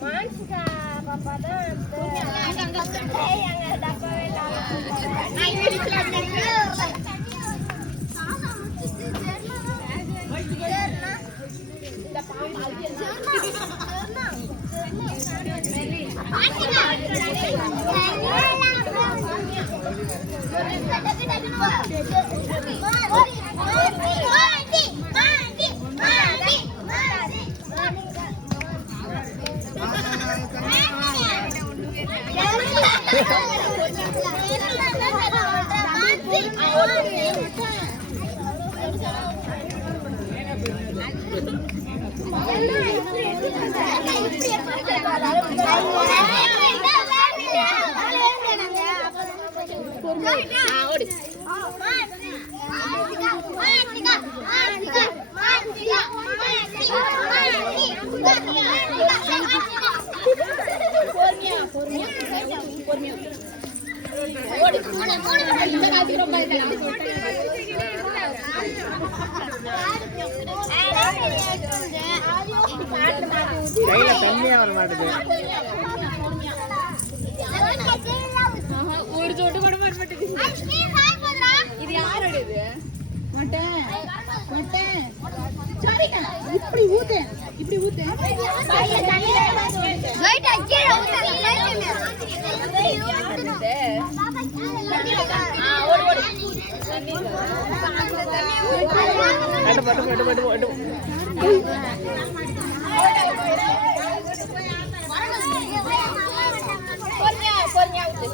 மான்ஸ்டா பாப்பா தான் அங்க டப்பாவே கையில தண்ணியா வர மாட்டேது. ஒரு சொட்டு கூட வர மாட்டேது. இது யாரோடது? மட்டை மட்டை சரிங்க. இப்படி ஊத்து இப்படி ஊத்து. லைட் கீழ ஊத்து. ஓடு ஓடு. அட பட்டு பட்டு பட்டு பட்டு. பொறுமையா ஊத்து.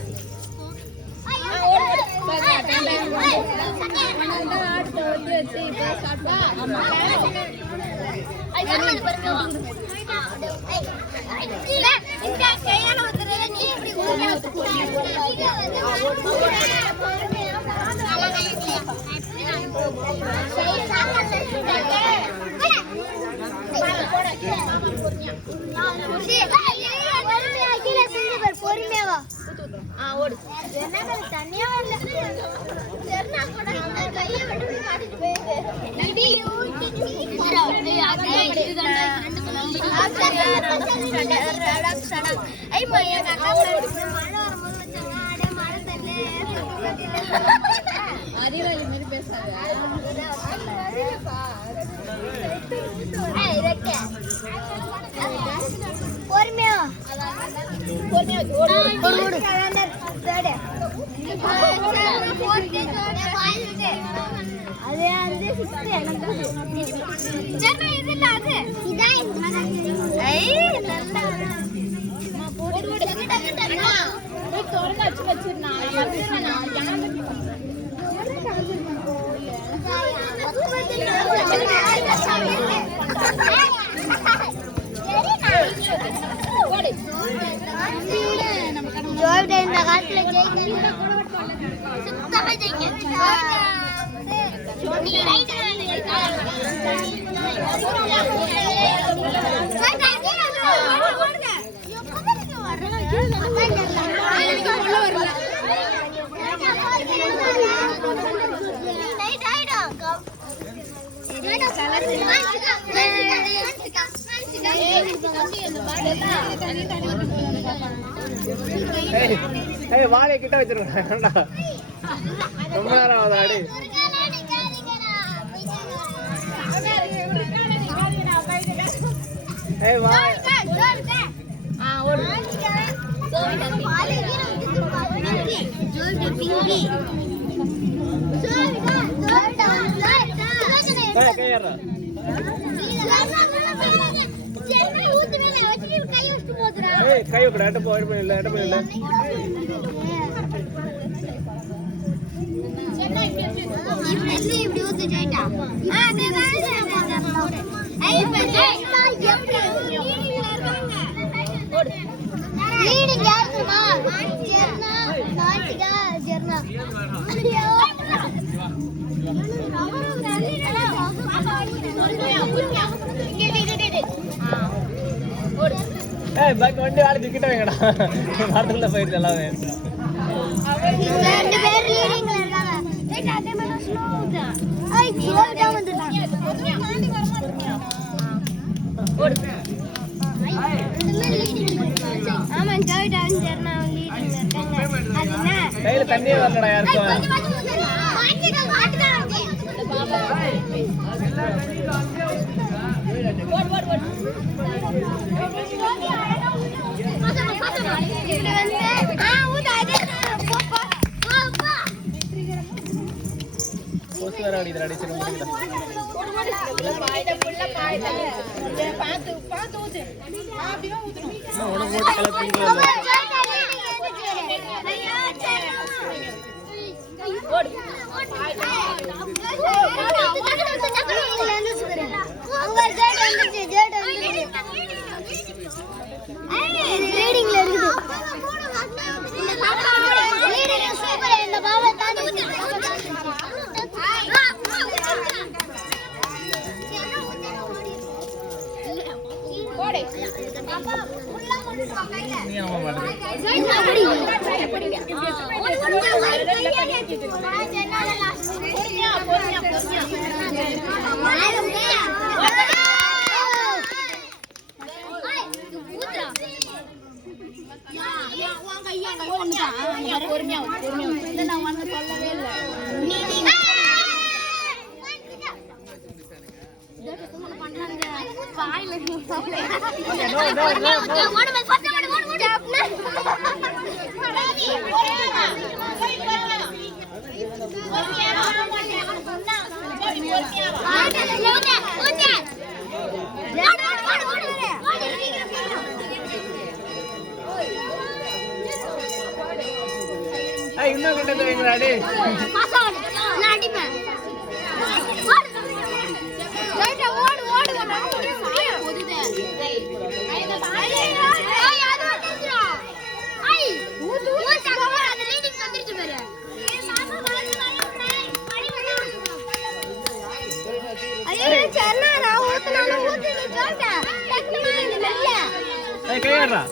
பொறுமையாவா தனியா அறிவாளி மாதிரி பேசாத. பொறுமையா இந்த காலத்துல வாழையை கிட்ட வச்சிருக்கா ரொம்ப நேரம் ஆகுது. அடி கை வைக்கட எட்ட போ இல்ல எட்ட போய் இல்ல இப்படி ஊத்து ஜெயிட்டா லீடிங் யாருமா ஜெர்னா நாச்சிகா ஜெர்னா பக் வண்டி ஆளு கிட்ட வைங்கடா. மரத்துல போயிட்டு எல்லாமே ரெண்டு பேர் லீடிங்ல இருக்காங்க. ரைட் அதே மாதிரி ஸ்லோதா ஐ ஸ்லோ டவுன் வந்துட்டாங்க. ஓடு ஐ ஆமா ஜோயிட் அவன் ஜெர்னா லீடிங்ல இருக்காங்க அது என்ன கையில தண்ணியே வரலடா யாருக்கும் இது வந்து ஊதாதே கொசு வேற அடிக்குது அடிச்சு முடிக்குதா பாத்து பாத்து ஊத்து அப்படியே ஊத்தணும் உனக்கு போட்டு கலப்பிங்களா ரீடிங்ல இருக்குது ரீடிங் சூப்பர் இந்த பாவ தாண்டி போடு நீ ஆமா மாட்டே பொறுமையா நான் வந்து சொல்லவே இல்லை இன்னும் கிட்ட தெரியுங்களா அடி கையாடுறா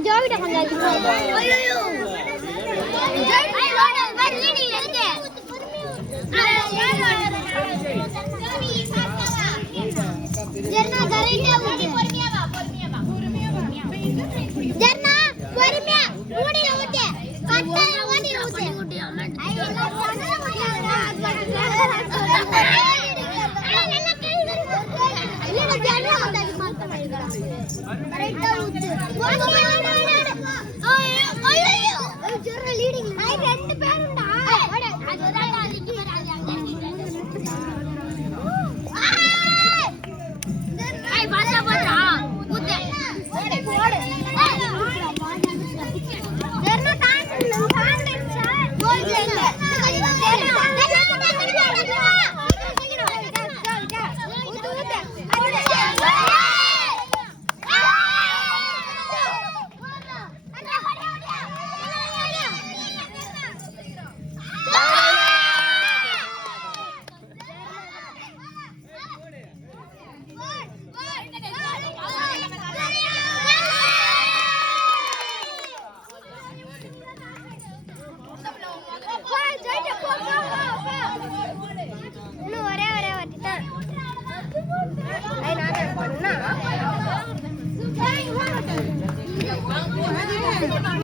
ஜோவிட்ட கொஞ்சம் கரெக்டா ஊத்து